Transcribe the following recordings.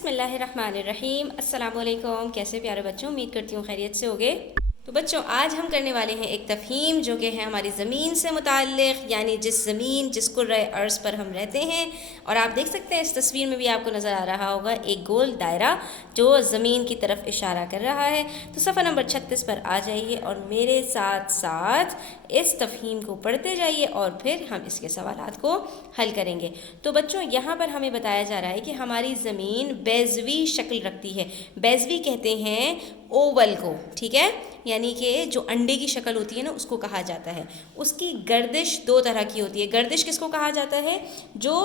बिस्मिल्लाहिर्रहमानिर्रहीम। अस्सलाम वालेकुम। कैसे प्यारे बच्चों, उम्मीद करती हूँ खैरियत से होगे। तो बच्चों, आज हम करने वाले हैं एक तफ़हीम जो कि है हमारी ज़मीन से मुताल्लिक़, यानी जिस कुर्रे अर्ज़ पर हम रहते हैं। और आप देख सकते हैं इस तस्वीर में भी आपको नज़र आ रहा होगा एक गोल दायरा जो ज़मीन की तरफ इशारा कर रहा है। तो सफ़ा नंबर 36 पर आ जाइए और मेरे साथ साथ इस तफ़हीम को पढ़ते जाइए और फिर हम इसके सवालात को हल करेंगे। तो बच्चों, यहाँ पर हमें बताया जा रहा है कि हमारी ज़मीन बेज़वी शक्ल रखती है। बेज़वी कहते हैं ओवल को, ठीक है, यानी कि जो अंडे की शक्ल होती है ना, उसको कहा जाता है। उसकी गर्दिश दो तरह की होती है। गर्दिश किसको कहा जाता है? जो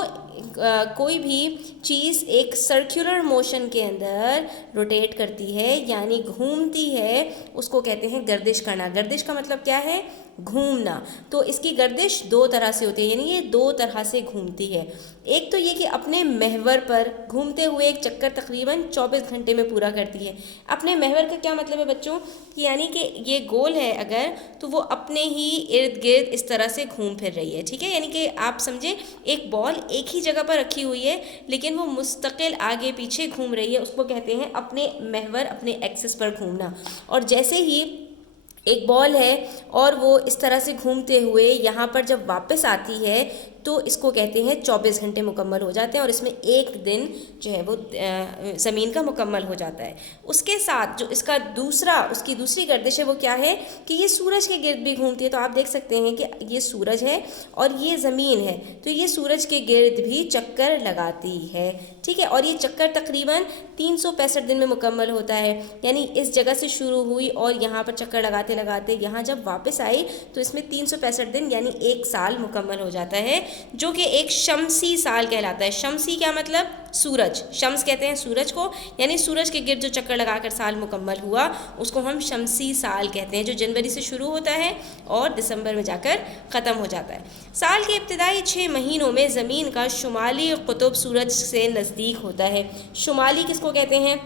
कोई भी चीज़ एक सर्कुलर मोशन के अंदर रोटेट करती है, यानी घूमती है, उसको कहते हैं गर्दिश करना। गर्दिश का मतलब क्या है? घूमना। तो इसकी गर्दिश दो तरह से होती है, यानी ये दो तरह से घूमती है। एक तो ये कि अपने महवर पर घूमते हुए एक चक्कर तकरीबन 24 घंटे में पूरा करती है। अपने महवर का क्या मतलब है बच्चों? कि यानी कि ये गोल है अगर, तो वो अपने ही इर्द गिर्द इस तरह से घूम फिर रही है, ठीक है। यानी कि आप समझे एक बॉल एक ही जगह पर रखी हुई है लेकिन वो मुस्तकिल आगे पीछे घूम रही है, उसको कहते हैं अपने महवर, अपने एक्सिस पर घूमना। और जैसे ही एक बॉल है और वो इस तरह से घूमते हुए यहाँ पर जब वापस आती है तो इसको कहते हैं 24 घंटे मुकम्मल हो जाते हैं और इसमें एक दिन जो है वो ज़मीन का मुकम्मल हो जाता है। उसके साथ जो इसका उसकी दूसरी गर्दिश है वो क्या है कि ये सूरज के गिर्द भी घूमती है। तो आप देख सकते हैं कि ये सूरज है और ये ज़मीन है, तो ये सूरज के गिर्द भी चक्कर लगाती है, ठीक है। और ये चक्कर तकरीबन 365 दिन में मुकम्मल होता है। यानी इस जगह से शुरू हुई और यहाँ पर चक्कर लगाते लगाते यहाँ जब वापस आई तो इसमें 365 दिन यानी एक साल मुकम्मल हो जाता है, जो कि एक शमसी साल कहलाता है। शमसी क्या मतलब? सूरज। शम्स कहते हैं सूरज को, यानी सूरज के गिर्द जो चक्कर लगाकर साल मुकम्मल हुआ उसको हम शमसी साल कहते हैं, जो जनवरी से शुरू होता है और दिसंबर में जाकर ख़त्म हो जाता है। साल के इब्तिदाई 6 महीनों में ज़मीन का शुमाली कुतुब सूरज से नज़दीक होता है। शुमाली किसको कहते हैं?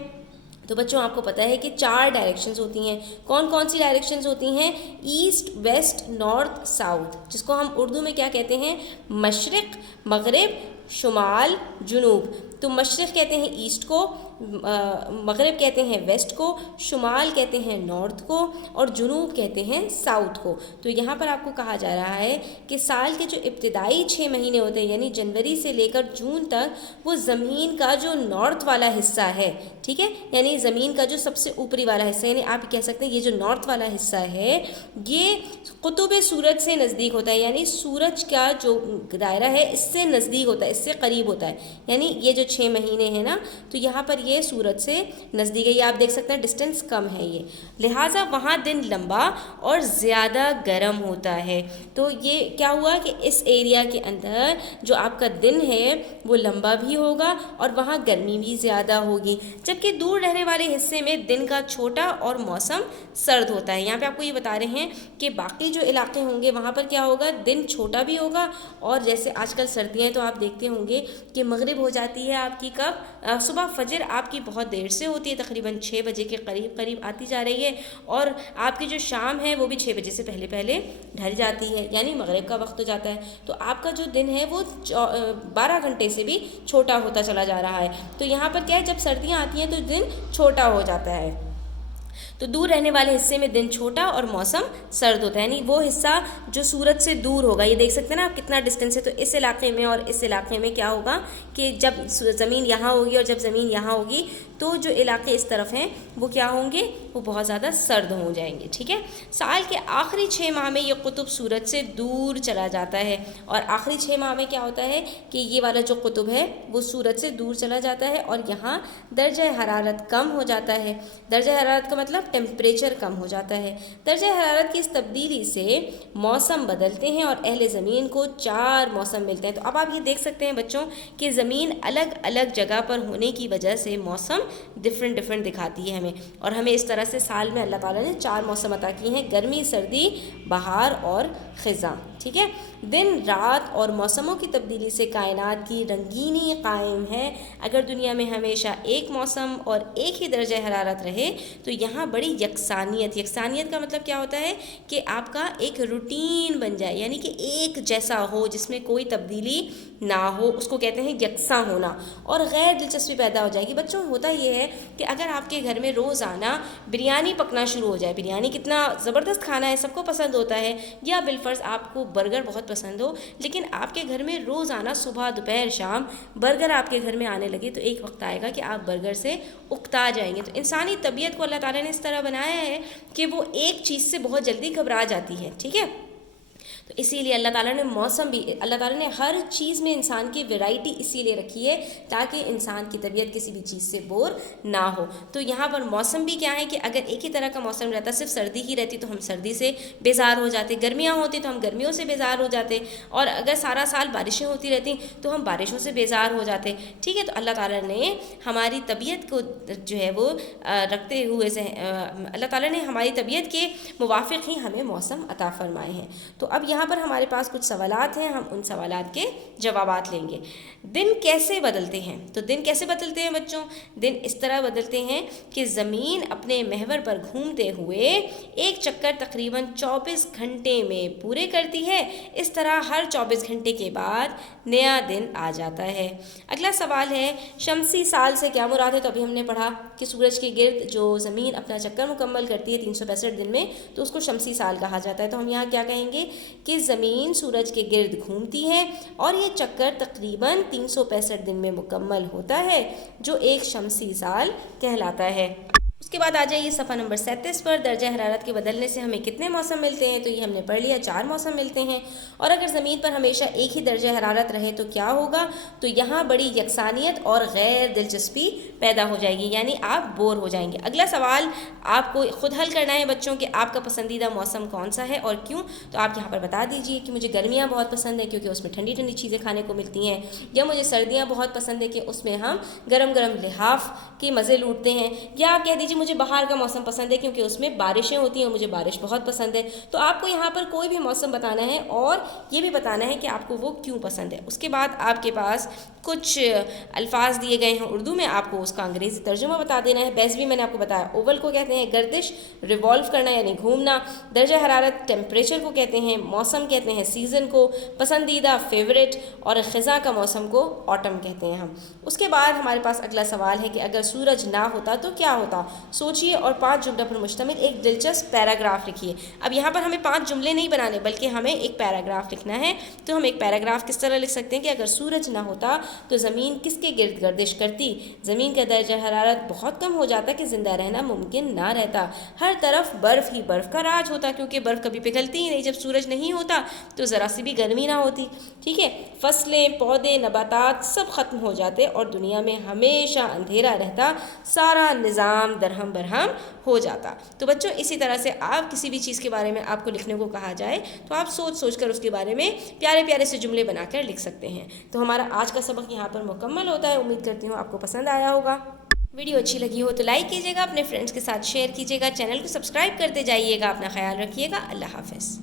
तो बच्चों, आपको पता है कि 4 डायरेक्शंस होती हैं। कौन कौन सी डायरेक्शंस होती हैं? ईस्ट, वेस्ट, नॉर्थ, साउथ, जिसको हम उर्दू में क्या कहते हैं? मशरिक़, मग़रिब, शुमाल, जुनूब। तो मशरिक़ कहते हैं ईस्ट को, मग़रिब कहते हैं वेस्ट को, शुमाल कहते हैं नॉर्थ को और जुनूब कहते हैं साउथ को। तो यहाँ पर आपको कहा जा रहा है कि साल के जो इब्तिदाई 6 महीने होते हैं यानी जनवरी से लेकर जून तक, वो ज़मीन का जो नॉर्थ वाला हिस्सा है, ठीक है, यानी ज़मीन का जो सबसे ऊपरी वाला हिस्सा, यानी आप कह सकते हैं ये जो नॉर्थ वाला हिस्सा है ये कुतुब सूरज से नज़दीक होता है, यानी सूरज का जो दायरा है इससे नज़दीक होता है, इससे करीब होता है। यानी ये जो 6 महीने हैं ना, तो यहाँ पर ये सूरज से नज़दीक है। ये आप देख सकते हैं डिस्टेंस कम है ये, लिहाजा वहाँ दिन लंबा और ज़्यादा गर्म होता है। तो ये क्या हुआ कि इस एरिया के अंदर जो आपका दिन है वो लंबा भी होगा और वहाँ गर्मी भी ज़्यादा होगी, जबकि दूर रहने वाले हिस्से में दिन का छोटा और मौसम सर्द होता है। यहाँ पे आपको ये बता रहे हैं कि बाकी जो इलाके होंगे वहाँ पर क्या होगा, दिन छोटा भी होगा और जैसे आजकल सर्दियाँ हैं तो आप देखते होंगे कि मगरिब हो जाती है आपकी कब? सुबह फजर आपकी बहुत देर से होती है, तकरीबन 6 बजे के करीब करीब आती जा रही है और आपकी जो शाम है वो भी 6 बजे से पहले पहले ढल जाती है, यानी मगरिब का वक्त हो जाता है। तो आपका जो दिन है वो 12 घंटे से भी छोटा होता चला जा रहा है। तो यहाँ पर क्या है, जब सर्दियाँ आती हैं तो दिन छोटा हो जाता है। तो दूर रहने वाले हिस्से में दिन छोटा और मौसम सर्द होता है, यानी वो हिस्सा जो सूरज से दूर होगा। ये देख सकते हैं ना आप कितना डिस्टेंस है। तो इस इलाके में और इस इलाके में क्या होगा कि जब ज़मीन यहाँ होगी और जब ज़मीन यहाँ होगी तो जो इलाके इस तरफ हैं वो क्या होंगे, वो बहुत ज़्यादा सर्द हो जाएंगे, ठीक है। साल के आखिरी 6 माह में ये कुतुब सूरज से दूर चला जाता है और आखिरी 6 माह में क्या होता है कि ये वाला जो कुतुब है वो सूरज से दूर चला जाता है और यहाँ दर्जा हरारत कम हो जाता है। दर्जा हरारत का मतलब टेम्परेचर कम हो जाता है। दर्जा हरारत की इस तब्दीली से मौसम बदलते हैं और अहले ज़मीन को 4 मौसम मिलते हैं। तो अब आप ये देख सकते हैं बच्चों कि ज़मीन अलग अलग जगह पर होने की वजह से मौसम डिफरेंट दिखाती है हमें, और हमें इस तरह से साल में अल्लाह ताला ने 4 मौसम अता किए हैं, गर्मी, सर्दी, बहार और ख़िज़ां, ठीक है। दिन रात और मौसमों की तब्दीली से कायनात की रंगीनी कायम है। अगर दुनिया में हमेशा एक मौसम और एक ही दर्जा हरारत रहे तो यहाँ बड़ी यकसानियत का मतलब क्या होता है कि आपका एक रूटीन बन जाए, यानी कि एक जैसा हो जिसमें कोई तब्दीली نہ ہو، اس کو کہتے ہیں یکساں ہونا، اور غیر دلچسپی پیدا ہو جائے گی۔ بچوں ہوتا یہ ہے کہ اگر آپ کے گھر میں روزانہ بریانی پکنا شروع ہو جائے، بریانی کتنا زبردست کھانا ہے، سب کو پسند ہوتا ہے، یا بالفرض آپ کو برگر بہت پسند ہو، لیکن آپ کے گھر میں روزانہ صبح دوپہر شام برگر آپ کے گھر میں آنے لگے، تو ایک وقت آئے گا کہ آپ برگر سے اکتا جائیں گے۔ تو انسانی طبیعت کو اللہ تعالیٰ نے اس طرح بنایا ہے کہ وہ ایک چیز سے بہت جلدی گھبرا جاتی ہے، ٹھیک ہے؟ تو اسی لیے اللہ تعالیٰ نے موسم بھی، اللہ تعالیٰ نے ہر چیز میں انسان کی ویرائٹی اسی لیے رکھی ہے تاکہ انسان کی طبیعت کسی بھی چیز سے بور نہ ہو۔ تو یہاں پر موسم بھی کیا ہے کہ اگر ایک ہی طرح کا موسم رہتا، صرف سردی ہی رہتی تو ہم سردی سے بیزار ہو جاتے، گرمیاں ہوتی تو ہم گرمیوں سے بیزار ہو جاتے، اور اگر سارا سال بارشیں ہوتی رہتی تو ہم بارشوں سے بیزار ہو جاتے، ٹھیک ہے؟ تو اللہ تعالیٰ نے ہماری طبیعت کو جو ہے وہ رکھتے ہوئے اللہ تعالیٰ نے ہماری طبیعت کے موافق ہی ہمیں موسم عطا فرمائے ہیں۔ تو اب یہاں پر ہمارے پاس کچھ سوالات ہیں، ہم ان سوالات کے جوابات لیں گے۔ دن کیسے بدلتے ہیں؟ تو دن کیسے بدلتے ہیں بچوں؟ دن اس طرح بدلتے ہیں کہ زمین اپنے محور پر گھومتے ہوئے ایک چکر تقریباً 24 گھنٹے میں پورے کرتی ہے، اس طرح ہر 24 گھنٹے کے بعد نیا دن آ جاتا ہے۔ اگلا سوال ہے شمسی سال سے کیا مراد ہے؟ تو ابھی ہم نے پڑھا کہ سورج کے گرد جو زمین اپنا چکر مکمل کرتی ہے 365 دن میں، تو اس کو شمسی سال کہا جاتا ہے۔ تو ہم یہاں کیا کہیں گے کہ زمین سورج کے گرد گھومتی ہے اور یہ چکر تقریباً 365 دن میں مکمل ہوتا ہے، جو ایک شمسی سال کہلاتا ہے۔ اس کے بعد آ جائیے صفحہ نمبر 37 پر، درجہ حرارت کے بدلنے سے ہمیں کتنے موسم ملتے ہیں؟ تو یہ ہم نے پڑھ لیا 4 موسم ملتے ہیں، اور اگر زمین پر ہمیشہ ایک ہی درجہ حرارت رہے تو کیا ہوگا؟ تو یہاں بڑی یکسانیت اور غیر دلچسپی پیدا ہو جائے گی، یعنی آپ بور ہو جائیں گے۔ اگلا سوال آپ کو خود حل کرنا ہے بچوں کہ آپ کا پسندیدہ موسم کون سا ہے اور کیوں؟ تو آپ یہاں پر بتا دیجئے کہ مجھے گرمیاں بہت پسند ہیں کیونکہ اس میں ٹھنڈی ٹھنڈی چیزیں کھانے کو ملتی ہیں، یا مجھے سردیاں بہت پسند ہیں کہ اس میں ہم گرم گرم لحاف کے مزے لوٹتے ہیں، یا آپ کہہ دیجیے مجھے باہر کا موسم پسند ہے کیونکہ اس میں بارشیں ہوتی ہیں اور مجھے بارش بہت پسند ہے۔ تو آپ کو یہاں پر کوئی بھی موسم بتانا ہے اور یہ بھی بتانا ہے کہ آپ کو وہ کیوں پسند ہے۔ اس کے بعد آپ کے پاس کچھ الفاظ دیے گئے ہیں اردو میں، آپ کو اس کا انگریزی ترجمہ بتا دینا ہے۔ بیس بھی میں نے آپ کو بتایا، اوول کو کہتے ہیں گردش، ریوالو کرنا یعنی گھومنا، درجہ حرارت ٹیمپریچر کو کہتے ہیں، موسم کہتے ہیں سیزن کو، پسندیدہ فیوریٹ، اور خزاں کا موسم کو آٹم کہتے ہیں ہم۔ اس کے بعد ہمارے پاس اگلا سوال ہے کہ اگر سورج نہ ہوتا تو کیا ہوتا؟ سوچئے اور 5 جملوں پر مشتمل ایک دلچسپ پیراگراف لکھیے۔ اب یہاں پر ہمیں 5 جملے نہیں بنانے بلکہ ہمیں ایک پیراگراف لکھنا ہے۔ تو ہم ایک پیراگراف کس طرح لکھ سکتے ہیں کہ اگر سورج نہ ہوتا تو زمین کس کے گرد گردش کرتی؟ زمین کا درجہ حرارت بہت کم ہو جاتا کہ زندہ رہنا ممکن نہ رہتا، ہر طرف برف ہی برف کا راج ہوتا کیونکہ برف کبھی پگھلتی ہی نہیں، جب سورج نہیں ہوتا تو ذرا سی بھی گرمی نہ ہوتی، ٹھیک ہے؟ فصلیں، پودے، نباتات سب ختم ہو جاتے اور دنیا میں ہمیشہ اندھیرا رہتا، سارا نظام درہم برہم ہو جاتا۔ تو بچوں اسی طرح سے آپ کسی بھی چیز کے بارے میں آپ کو لکھنے کو کہا جائے تو آپ سوچ سوچ کر اس کے بارے میں پیارے پیارے سے جملے بنا کر لکھ سکتے ہیں۔ تو ہمارا آج کا سبق یہاں پر مکمل ہوتا ہے، امید کرتی ہوں آپ کو پسند آیا ہوگا۔ ویڈیو اچھی لگی ہو تو لائک کیجیے گا، اپنے فرینڈس کے ساتھ شیئر کیجیے گا، چینل کو سبسکرائب کرتے جائیے گا، اپنا خیال رکھیے گا، اللہ حافظ۔